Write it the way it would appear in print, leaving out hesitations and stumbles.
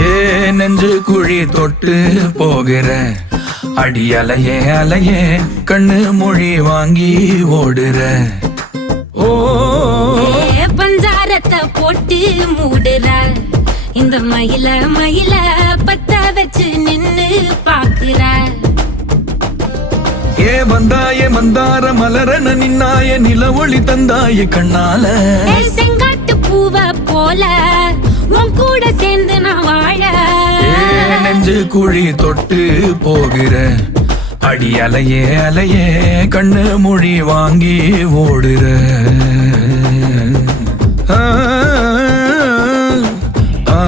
ஏ நெஞ்சு குழி தொட்டு போகிற அடி அலையே அலையே கண்ணு மொழி வாங்கி ஓடுற. ஓ பஞ்சாரத்தை போட்டு மூடுற இந்த மயில மயில பத்த வச்சு நின்னு பாக்குற. ஏ வந்தாய மந்தார மலரன நின்னாய நில ஒளி தந்தாய கண்ணால. செங்காட்டு பூவ போல உன் கூட சேர்ந்து நான் வாழ. நெஞ்சு குழி தொட்டு போகிற அடி அலையே அலையே கண்ணு மொழி வாங்கி ஓடுற. ஆ ஆ